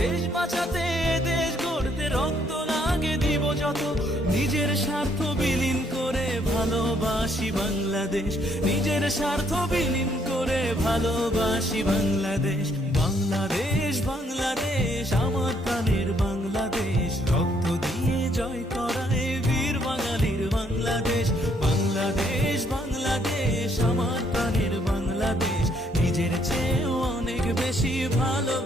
দেশ বাঁচাতে দেশ গড়তে রক্ত লাগে দিব যত, নিজের স্বার্থ বিলীন করে ভালোবাসি বাংলাদেশ, নিজের স্বার্থ বিলীন করে ভালোবাসি বাংলাদেশ। বাংলাদেশ বাংলাদেশ আমার প্রাণের বাংলাদেশ, রক্ত দিয়ে জয় করায় বীর বাঙালির বাংলাদেশ। বাংলাদেশ বাংলাদেশ আমার প্রাণের বাংলাদেশ, নিজের চেয়েও অনেক বেশি ভালো